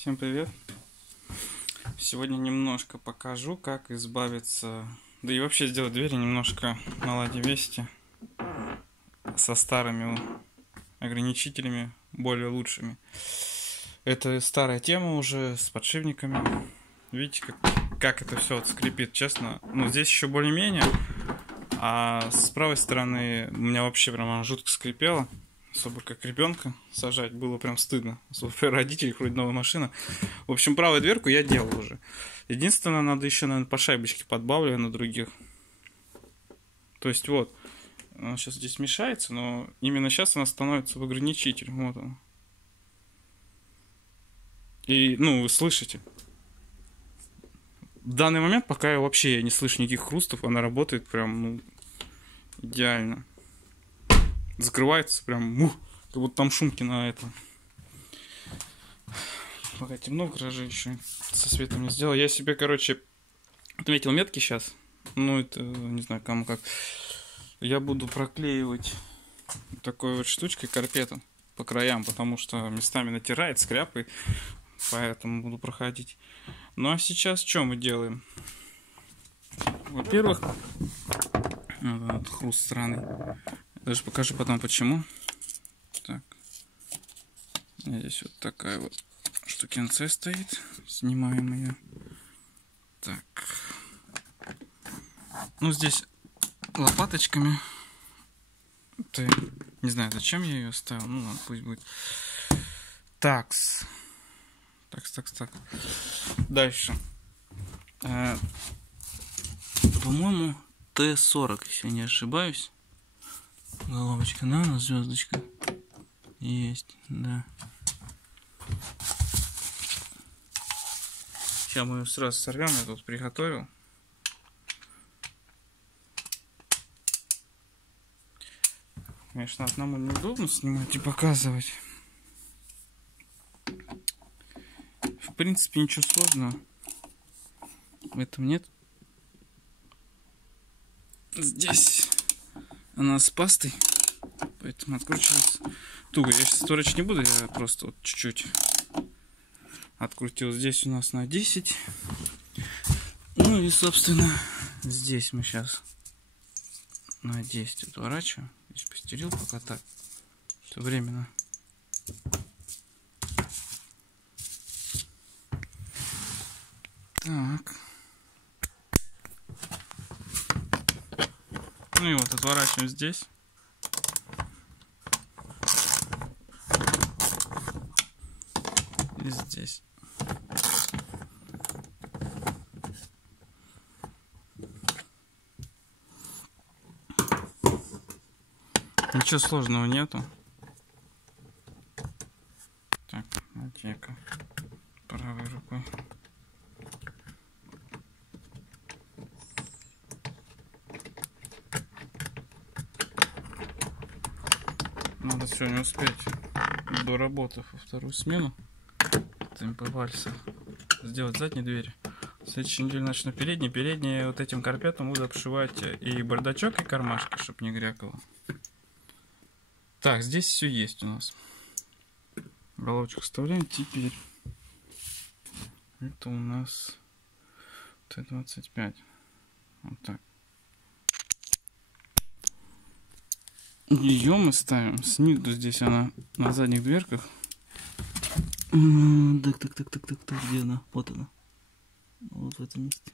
Всем привет! Сегодня немножко покажу, как избавиться, да и вообще сделать двери немножко на ладе Вести со старыми ограничителями, более лучшими. Это старая тема уже с подшипниками. Видите, как это все скрипит, честно. Ну, здесь еще более-менее, а с правой стороны у меня вообще прям жутко скрипело. Особо как ребенка сажать было прям стыдно. Особо родителей, вроде новая машина. В общем, правую дверку я делал уже. Единственное, надо еще, наверное, по шайбочке подбавлю на других. То есть вот, она сейчас здесь мешается, но именно сейчас она становится в ограничитель. Вот он. И, ну, вы слышите. В данный момент, пока я вообще не слышу никаких хрустов, она работает прям, ну, идеально. Закрывается прям, как будто там шумки на этом. Пока темно в гараже еще, со светом не сделал. Я себе, короче, отметил метки сейчас. Ну, это, не знаю, кому как. Я буду проклеивать такой вот штучкой карпетом по краям, потому что местами натирает, скряпает. Поэтому буду проходить. Ну, а сейчас что мы делаем? Во-первых, вот хруст странный. Даже покажу потом почему. Так. Здесь вот такая вот штукенция стоит. Снимаем ее. Так. Ну, здесь лопаточками. Это, не знаю, зачем я ее оставил. Ну, ладно, пусть будет. Такс. Так. Дальше. По-моему, Т-40, если я не ошибаюсь. Головочка, да, у нас звездочка есть, да. Сейчас мы ее сразу сорвем, я тут приготовил. Конечно, одному неудобно снимать и показывать. В принципе, ничего сложного в этом нет. Здесь она с пастой, поэтому откручивается туго. Я сейчас торочить не буду, я просто вот чуть-чуть открутил. Здесь у нас на 10. Ну и, собственно, здесь мы сейчас на 10 отворачиваем. Здесь постерил пока так, что временно. Так. Ну и вот отворачиваем здесь. И здесь. Ничего сложного нету. Так, отека правой рукой. Надо сегодня успеть до работы во вторую смену. Темпы вальса. Сделать задние двери. В следующей неделе начну передние. Передние вот этим карпетом буду обшивать и бардачок, и кармашки, чтобы не грякало. Так, здесь все есть у нас. Головочку вставляем. Теперь это у нас Т-25. Вот так. Ее мы ставим снизу, здесь она на задних дверках. Так, где она? Вот она. Вот в этом месте.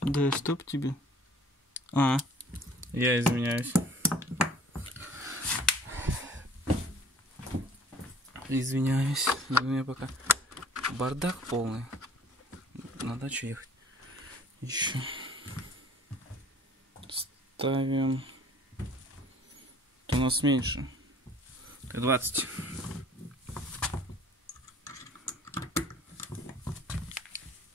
Да, стоп тебе. Я извиняюсь. Извиняюсь, у меня пока бардак полный. На дачу ехать. Еще ставим. То у нас меньше. Т-20.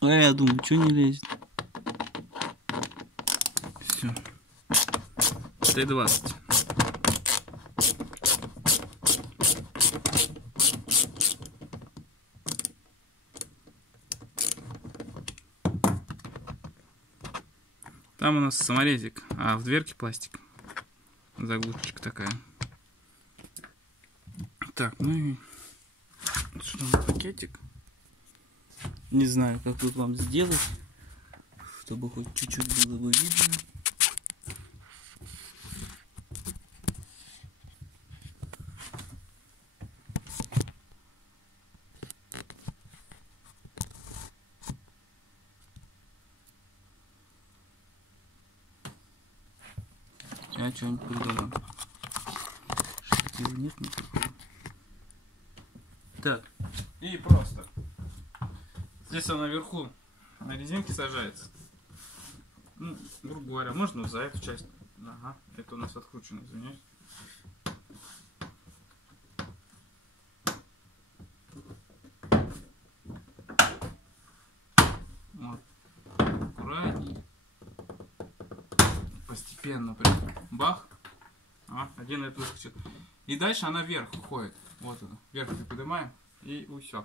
А я думаю, что не лезет. Все. Т-20. Там у нас саморезик, а в дверке пластик. Заглушечка такая. Так, ну и что, пакетик. Не знаю, как тут вам сделать, чтобы хоть чуть-чуть было бы видно. Я что-нибудь придумаю. Штатива нет никакого. Так, и просто. Здесь он наверху на резинке сажается. Ну, грубо говоря, можно за эту часть. Ага, это у нас откручено, извиняюсь. Вот. Аккуратней. Постепенно прям бах. Один это выскочит. И дальше она вверх уходит. Вот она. Вверх поднимаем и все.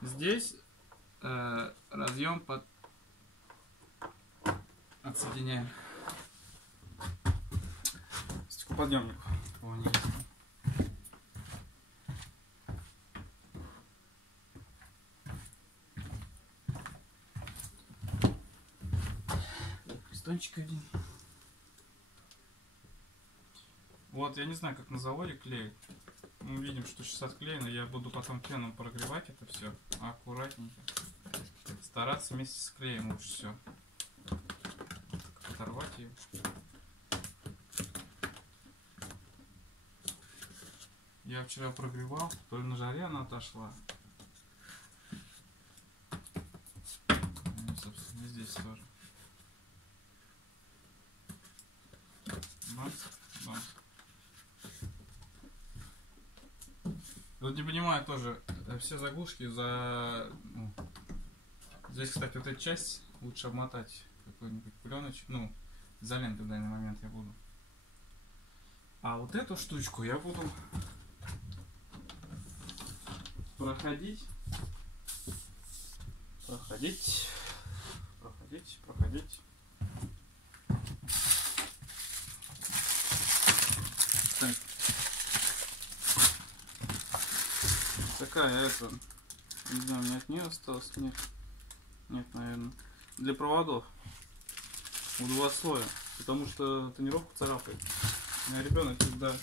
Здесь разъем под отсоединяем. Стеклоподъемник. Пистончик один. Вот, я не знаю, как на заводе клеить. Мы видим, что сейчас отклеено. Я буду потом феном прогревать это все аккуратненько. Стараться вместе с клеем лучше все. Оторвать ее. Я вчера прогревал, то ли на жаре она отошла. И, собственно, и здесь тоже. Бамс, бамс. Вот не понимаю тоже, все заглушки за... Ну, здесь, кстати, вот эта часть лучше обмотать какой-нибудь пленочек. Ну, изолентой в данный момент я буду. А вот эту штучку я буду проходить. Так. Такая это, не знаю, у меня от нее осталось, нет, наверное, для проводов в 2 слоя, потому что тонировку царапает. У меня ребенок всегда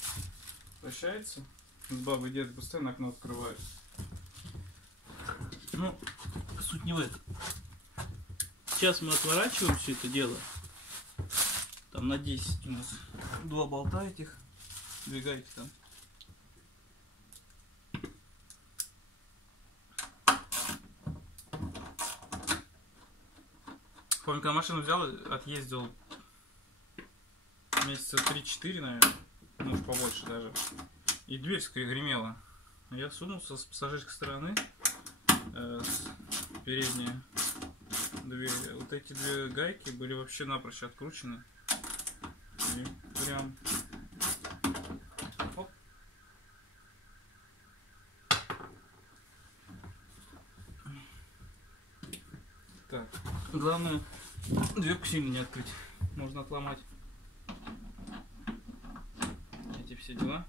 прощается с бабой и дедом, постоянно окно открывает. Ну, суть не в этом. Сейчас мы отворачиваем все это дело. Там на 10 у нас 2 болта этих, 2 гайки там. Помню, когда машину взял, отъездил месяца 3-4, наверное, может побольше даже. И дверь гремела. Я сунулся с пассажирской стороны, передняя дверь. Вот эти 2 гайки были вообще напрочь откручены. И прям... Оп. Так, главное, дверку сильно не открыть. Можно отломать эти все дела.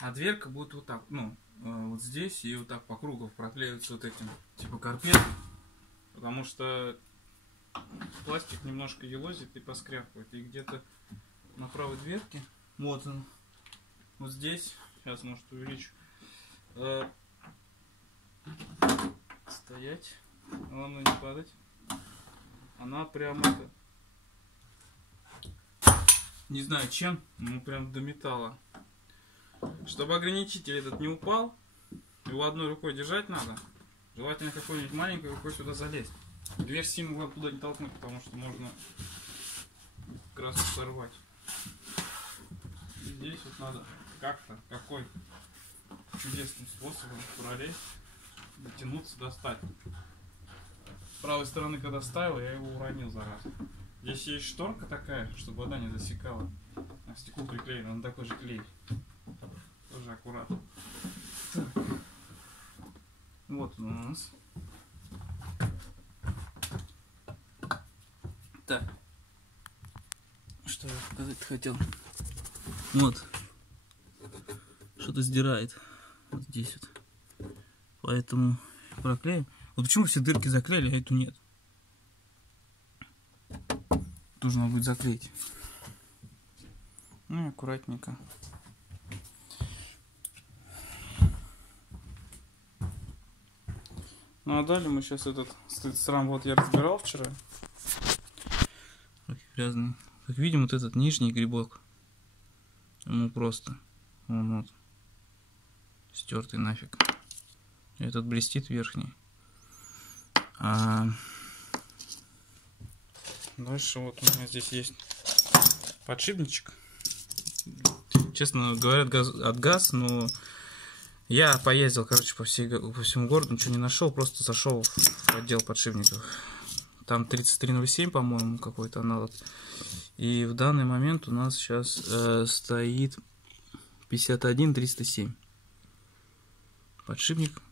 А дверка будет вот так, ну, вот здесь и вот так по кругу проклеиваться вот этим, типа карпетом, потому что пластик немножко елозит и поскряпывает. И где-то на правой дверке, вот он, вот здесь, сейчас, может, увеличу, стоять, главное не падать, она прям это, не знаю чем, но прям до металла. Чтобы ограничитель этот не упал, его одной рукой держать надо. Желательно какой-нибудь маленькой рукой сюда залезть. Дверь сильно туда не толкнуть, потому что можно как раз сорвать. И здесь вот надо как-то, какой чудесным способом пролезть, дотянуться, достать. С правой стороны, когда ставил, я его уронил, зараза. Здесь есть шторка такая, чтобы вода не засекала. На стеклу приклеена, на такой же клей. Тоже аккуратно. Так. Вот он у нас. Так. Что я показать хотел? Вот. Что-то сдирает. Вот здесь вот. Поэтому проклеим. Вот почему все дырки заклеили, а эту нет? Тоже надо будет заклеить. Ну и аккуратненько. Ну а далее мы сейчас этот срам вот я разбирал вчера. Грязный. Как видим, вот этот нижний грибок. Ему просто. Вон вот. Стертый нафиг. Этот блестит верхний. А дальше вот у меня здесь есть подшипничек. Честно говоря, от газ, но я поездил, короче, по всему городу, ничего не нашел, просто зашел в отдел подшипников. Там 3307, по-моему, какой-то аналог. И в данный момент у нас сейчас стоит 51307. Подшипник.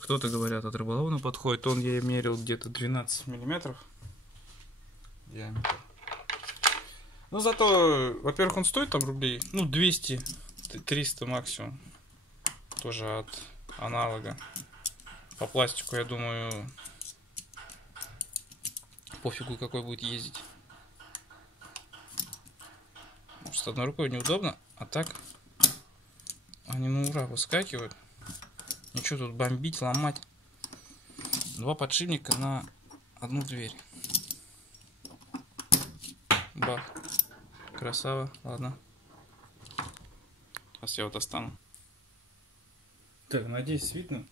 Кто-то, говорят, от рыболовного подходит. Он я мерил где-то 12 миллиметров диаметр. Ну, зато, во-первых, он стоит там рублей, ну, 200-300 максимум. Тоже от аналога. По пластику, я думаю, пофигу, какой будет ездить. Может, с одной рукой неудобно, а так они на ура выскакивают. Ничего тут бомбить, ломать. Два подшипника на одну дверь. Бах. Красава. Ладно. Сейчас я его достану. Так, надеюсь, видно.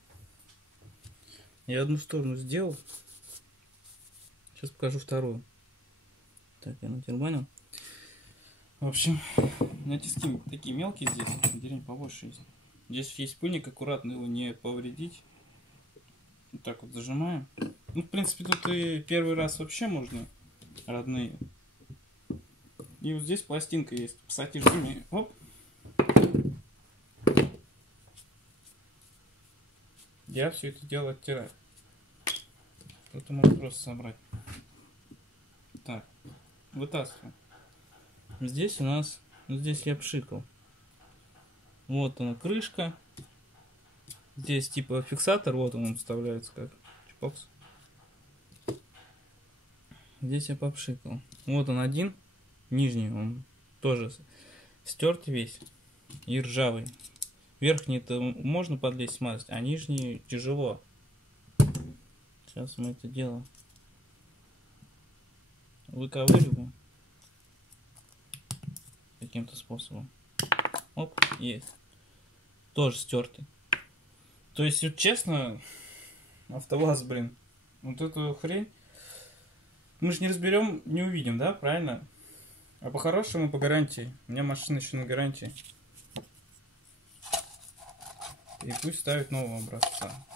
Я одну сторону сделал. Сейчас покажу вторую. Так, я натербанил. В общем, у меня тиски такие мелкие здесь. Деревень побольше есть. Здесь есть пыльник, аккуратно его не повредить. Вот так вот зажимаем. Ну, в принципе, тут и первый раз вообще можно родные. И вот здесь пластинка есть. Кстати, жми. Оп. Я все это дело оттираю. Кто-то может просто собрать. Так, вытаскиваем. Здесь у нас, ну, здесь я пшикал. Вот она крышка. Здесь типа фиксатор, вот он вставляется как чпокс. Здесь я попшикал. Вот он один, нижний, он тоже стертый весь и ржавый. Верхний-то можно подлезть смазать, а нижний тяжело. Сейчас мы это дело выковыриваем каким-то способом. Оп, есть. Тоже стертый. То есть, вот честно, АвтоВАЗ, блин, вот эту хрень мы же не разберем, не увидим, да, правильно? А по-хорошему, по гарантии. У меня машина еще на гарантии. И пусть ставит нового образца.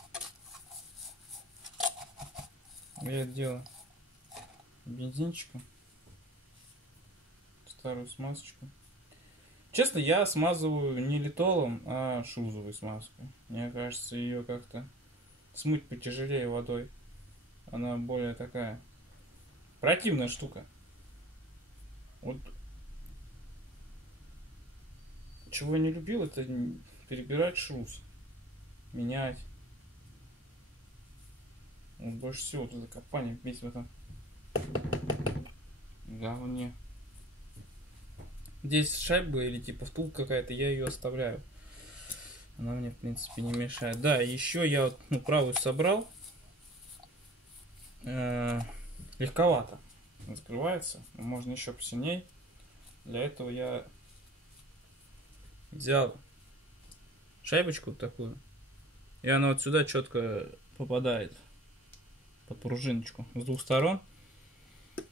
Я это делаю бензинчиком. Старую смазочку. Честно, я смазываю не литолом, а шузовой смазкой. Мне кажется, ее как-то смыть потяжелее водой. Она более такая противная штука. Вот чего я не любил, это перебирать шуз. Менять. Вот больше всего вот это копание весь в этом говне. Здесь шайба или типа втулка какая-то, я ее оставляю. Она мне, в принципе, не мешает. Да, еще я вот, ну, правую собрал. Легковато открывается. Можно еще посильней. Для этого я взял шайбочку такую. И она вот сюда четко попадает. Под пружиночку. С двух сторон.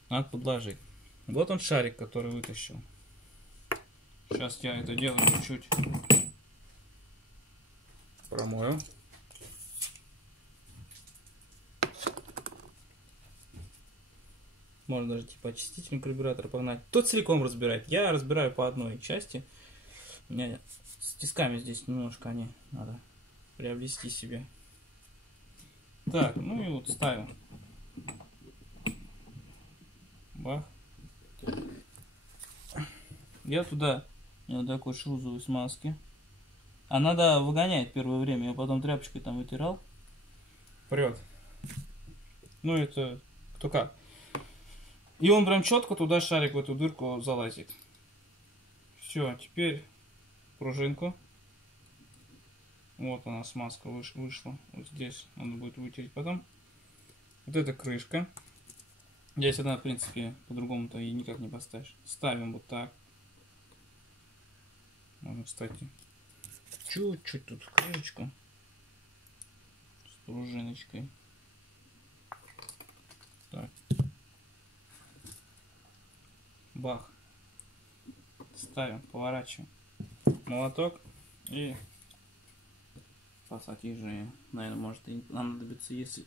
Надо подложить. Вот он шарик, который вытащил. Сейчас я это дело чуть-чуть промою. Можно даже типа очистителем карбюратора погнать. Тот целиком разбирает. Я разбираю по одной части. У меня с тисками здесь немножко они надо приобрести себе. Так, ну и вот ставим. Бах. Я туда вот такой шлузовой смазки. А надо выгонять первое время. Я потом тряпочкой там вытирал. Прет. Ну это кто как. И он прям четко туда шарик в эту дырку залазит. Все, теперь пружинку. Вот она, смазка вышла. Вот здесь надо будет вытереть потом. Вот эта крышка. Здесь она, в принципе, по-другому-то и никак не поставишь. Ставим вот так. Можно, кстати, чуть-чуть тут крышечку с пружиночкой. Так. Бах. Ставим, поворачиваем. Молоток и пассатижи. Наверное, может и понадобится, если...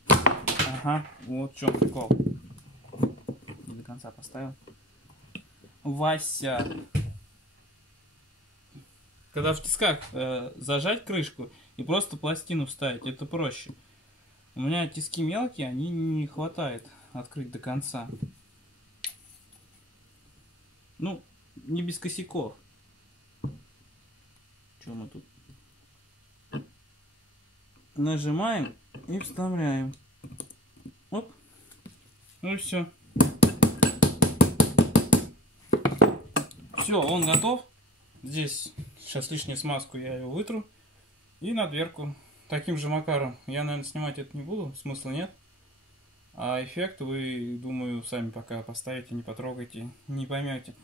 Ага, вот в чем прикол. Не до конца поставил. Вася. Когда в тисках зажать крышку и просто пластину вставить, это проще. У меня тиски мелкие, они не хватает открыть до конца. Ну, не без косяков. Что мы тут? Нажимаем и вставляем. Оп. Ну и все. Все, он готов. Здесь сейчас лишнюю смазку я ее вытру. И на дверку. Таким же макаром. Я, наверное, снимать это не буду. Смысла нет. А эффект вы, думаю, сами пока поставите, не потрогайте, не поймете.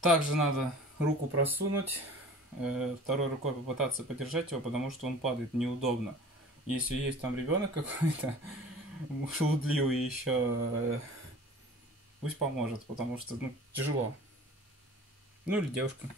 Также надо руку просунуть. Второй рукой попытаться подержать его, потому что он падает неудобно. Если есть там ребенок какой-то шелудливый еще, пусть поможет, потому что тяжело. Ну или девушка.